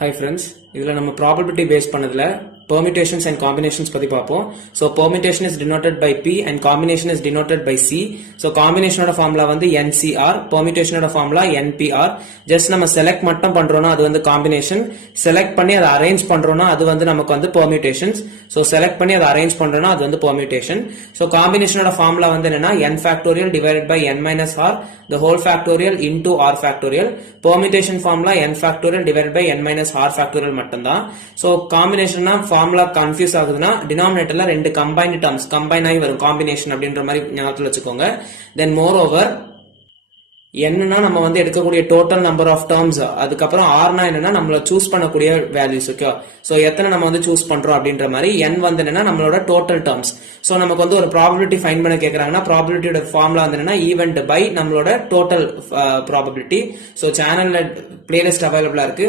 Hi friends, இதுல நம்ம probability based பண்ணதுல permutations and combinations பத்தி பார்ப்போம். So permutation is denoted by P and combination is denoted by C. So combination ஓட formula வந்து NCR, permutation ஓட formula NPR. Just நம்ம select மட்டும் பண்றோம்னா அது வந்து combination, select பண்ணி அதை arrange பண்றோம்னா அது வந்து நமக்கு வந்து permutations. So select பண்ணி அதை arrange பண்றோம்னா அது வந்து permutation. So combination ஓட formula வந்து என்னன்னா n factorial divided by n minus r the whole factorial into r factorial. Permutation formula n factorial divided by n minus r factorial மட்டும்தான். So combinationனா formula confuse ஆகுதுன்னா denominatorல ரெண்டு combined terms combine ஆகி வரும் combination அப்படின்ற மாதிரி ஞாபகத்துல வச்சுக்கோங்க. Then moreover என்னன்னா நம்ம வந்து எடுக்கக்கூடிய total number of terms, அதுக்கப்புறம் rனா என்னன்னா நம்மள சூஸ் பண்ணக்கூடிய வேல்யூஸ். ஓகே, சோ எத்தனை நம்ம வந்து சூஸ் பண்றோம் அப்படின்ற மாதிரி n வந்து என்னன்னா நம்மளோட total terms. சோ நமக்கு வந்து ஒரு probability ஃபைண்ட் பண்ண கேக்குறாங்கன்னா probabilityயோட ஃபார்முலா வந்து என்னன்னா event by நம்மளோட total probability. சோ சேனல்ல பிளேலிஸ்ட் அவைலபிளா இருக்கு.